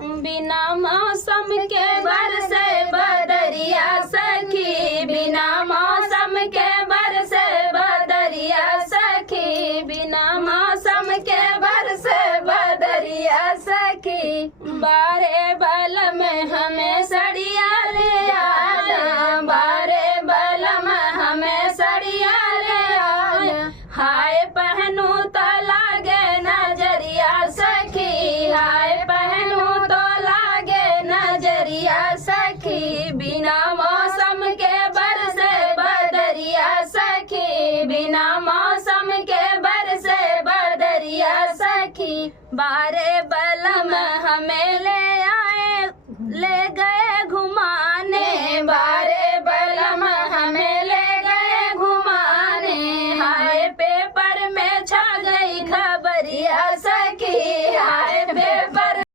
बिना मौसम के बरसे बदरिया सखी, बिना मौसम के बरसे बदरिया सखी, बिना मौसम के बरसे बदरिया सखी। बारे बल में हमें सड़िया ले आना, बारे बल में हमें सड़िया ले आना। हाय पहनू तो लागे नजरिया सखी, हाय पहनू तो लागे नजरिया सखी। बिना मौसम के बरसे बदरिया सखी, बिना मौसम के बरसे बदरिया सखी। बारे बलम हमें ले